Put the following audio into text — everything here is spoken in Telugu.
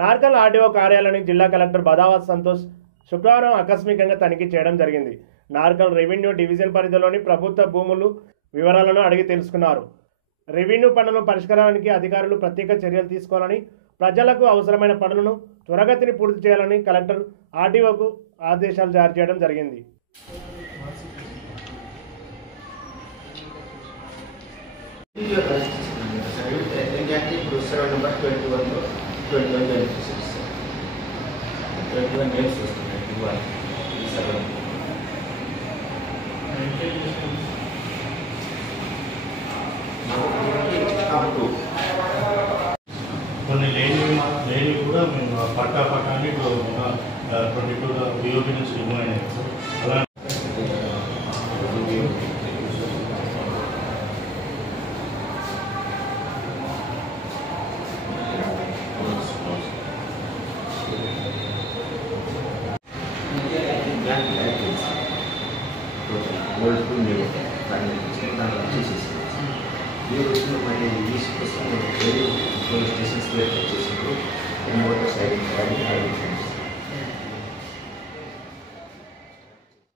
నార్కల్ ఆర్డీఓ కార్యాలయానికి జిల్లా కలెక్టర్ బదావత్ సంతోష్ శుక్రవారం ఆకస్మికంగా తనిఖీ చేయడం జరిగింది. నార్కల్ రెవెన్యూ డివిజన్ పరిధిలోని ప్రభుత్వ భూములు వివరాలను అడిగి తెలుసుకున్నారు. రెవెన్యూ పనుల పరిష్కారానికి అధికారులు ప్రత్యేక చర్యలు తీసుకోవాలని, ప్రజలకు అవసరమైన పనులను త్వరగతిని పూర్తి చేయాలని కలెక్టర్ ఆర్డీఓకు ఆదేశాలు జారీ చేయడం జరిగింది. కొన్ని లేని కూడా మేము పక్కాన్ని 22 BOP నుంచి రిమూవ్ అయినాయి సార్. అలా ఈ రోజుల్లో మళ్ళీ ఈస్ట్ కోసం పోలీస్ స్టేషన్స్ చేసినప్పుడు ఎన్నో సైడ్